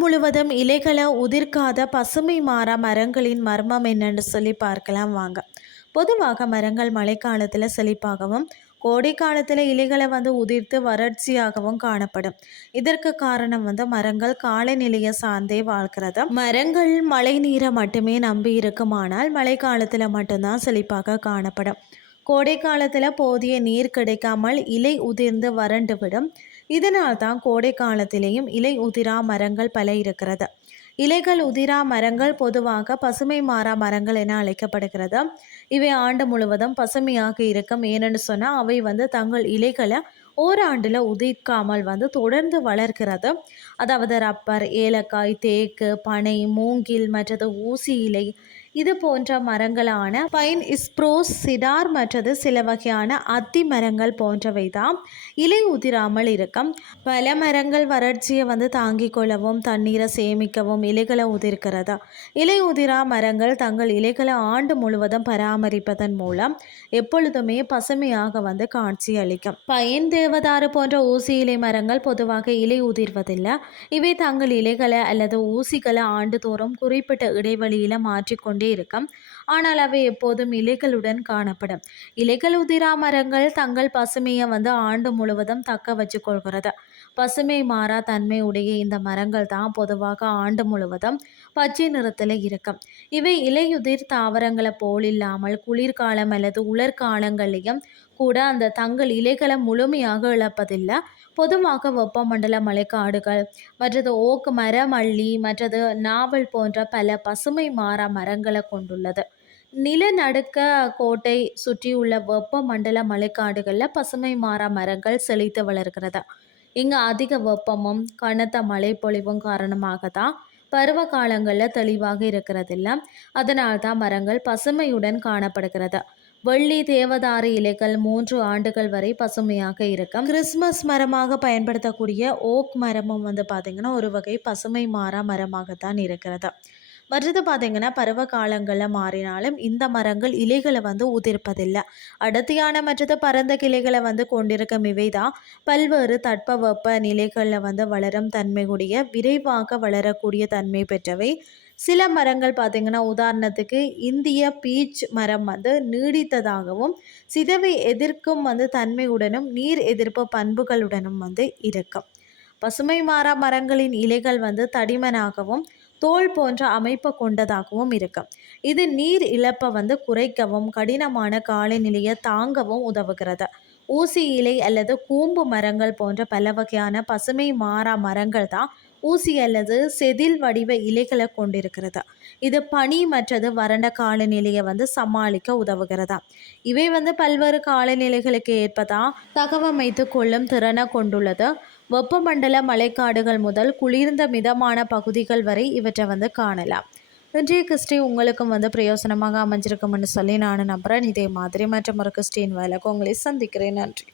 முழுவதும் இலைகளை உதிர்க்காத பசுமை மாறா மரங்களின் மர்மம் என்னன்னு சொல்லி பார்க்கலாம் வாங்க. பொதுவாக மரங்கள் மழைக்காலத்தில் செழிப்பாகவும் கோடை காலத்தில் இலைகளை வந்து உதிர்த்து வறட்சியாகவும் காணப்படும். இதற்கு காரணம் வந்து மரங்கள் காலநிலையை சார்ந்தே வாழ்கிறது மரங்கள் மழை நீரை மட்டுமே நம்பி இருக்குமானால் மழை காலத்தில் மட்டும்தான் செழிப்பாக காணப்படும். கோடை காலத்தில் போதிய நீர் கிடைக்காமல் இலை உதிர்ந்து வறண்டுவிடும் இதனால் தான் கோடை காலத்திலேயும் இலை உதிரா மரங்கள் பல இருக்கிறது. இலைகள் உதிரா மரங்கள் பொதுவாக பசுமை மாறா மரங்கள் என அழைக்கப்படுகிறது. இவை ஆண்டு முழுவதும் பசுமையாக இருக்கும். ஏனென்னு சொன்னால் அவை வந்து தங்கள் இலைகளை ஓராண்டில் உதிர்க்காமல் வந்து தொடர்ந்து வளர்க்கிறது. அதாவது ரப்பர் ஏலக்காய் தேக்கு பனை மூங்கில் மற்றது ஊசி இலை இது போன்ற மரங்களான பைன் இஸ்ப்ரோஸ் சிடார் மற்றது சில வகையான அத்தி மரங்கள் போன்றவை தான் இலை உதிராமல் இருக்கும். பல மரங்கள் வறட்சியை வந்து தாங்கிக் கொள்ளவும் தண்ணீரை சேமிக்கவும் இலைகளை உதிர்க்கிறதா? இலை உதிரா மரங்கள் தங்கள் இலைகளை ஆண்டு முழுவதும் பராமரிப்பதன் மூலம் எப்பொழுதுமே பசுமையாக வந்து காட்சி அளிக்கும். பைன் தேவதாறு போன்ற ஊசி இலை மரங்கள் பொதுவாக இலை உதிர்வதில்லை. இவை தங்கள் இலைகளை அல்லது ஊசிகளை ஆண்டுதோறும் குறிப்பிட்ட இடைவெளியில் மாற்றிக்கொண்டு இருக்கும். ஆனால் அவை எப்போதும் இலைகளுடன் காணப்படும். இலைகள் உதிரா மரங்கள் தங்கள் பசுமையை வந்து ஆண்டு முழுவதும் தக்க வச்சு கொள்கிறது. பசுமை மாறா தன்மை உடைய இந்த மரங்கள் தான் பொதுவாக ஆண்டு முழுவதும் பச்சை நிறத்தில் இருக்கும். இவை இலையுதிர் தாவரங்களை போல் இல்லாமல் குளிர்காலம் அல்லது உலர்காலங்களையும் கூட அந்த தங்கள் இலைகளை முழுமையாக இழப்பதில்லை. பொதுவாக வெப்பமண்டல மலைக்காடுகள் மற்றது ஓக் மர மல்லி மற்றது நாவல் போன்ற பல பசுமை மாறா மரங்களை கொண்டுள்ளது. நிலநடுக்க கோட்டை சுற்றியுள்ள வெப்பமண்டல மலைக்காடுகளில் பசுமை மாறா மரங்கள் செழித்து வளர்கிறது. இங்கே அதிக வெப்பமும் கனத்த மழைப்பொழிவும் காரணமாக தான் பருவ காலங்களில் தெளிவாக இருக்கிறதில்ல. அதனால் தான் மரங்கள் பசுமையுடன் காணப்படுகிறது. வெள்ளி தேவதாறு இலைகள் மூன்று ஆண்டுகள் வரை பசுமையாக இருக்கும். கிறிஸ்மஸ் மரமாக பயன்படுத்தக்கூடிய ஓக் மரமும் வந்து பார்த்திங்கன்னா ஒரு வகை பசுமை மாறா மரமாகத்தான் இருக்கிறது. மற்றது பார்த்திங்கன்னா பருவ காலங்களில் மாறினாலும் இந்த மரங்கள் இலைகளை வந்து உதிர்ப்பதில்லை அடர்த்தியான மற்றது பரந்த கிளைகளை வந்து கொண்டிருக்கும் இவை தான் பல்வேறு தட்பவெப்ப நிலைகளில் வந்து வளரும் தன்மையுடைய விரைவாக வளரக்கூடிய தன்மை பெற்றவை. சில மரங்கள் பார்த்திங்கன்னா உதாரணத்துக்கு இந்திய பீச் மரம் வந்து நீடித்ததாகவும் சிதவை எதிர்க்கும் வந்து தன்மையுடனும் நீர் எதிர்ப்பு பண்புகளுடனும் வந்து இருக்கும் பசுமை மாறா மரங்களின் இலைகள் வந்து தடிமனாகவும் தோல் போன்ற அமைப்பு கொண்டதாகவும் இருக்கும். இது நீர் இழப்பை வந்து குறைக்கவும் கடினமான காலநிலையை தாங்கவும் உதவுகிறது. ஊசி இலை அல்லது கூம்பு மரங்கள் போன்ற பல வகையான பசுமை மாறா மரங்கள் தான் ஊசி அல்லது செதில் வடிவ இலைகளை கொண்டிருக்கிறது. இது பனி மற்றது வறண்ட காலநிலையை வந்து சமாளிக்க உதவுகிறதா? இவை வந்து பல்வேறு காலநிலைகளுக்கு ஏற்பதா தகவமைத்து கொள்ளும் திறனை கொண்டுள்ளது. வெப்பமண்டல மழைக்காடுகள் முதல் குளிர்ந்த மிதமான பகுதிகள் வரை இவற்றை வந்து காணலாம். இன்றைய கிறிஸ்டி உங்களுக்கும் வந்து பிரயோசனமாக அமைஞ்சிருக்கும்னு சொல்லி நான் நம்புகிறேன் இதே மாதிரி மற்றும் ஒரு கிறிஸ்டின் வேலைக்கு உங்களை சந்திக்கிறேன். நன்றி.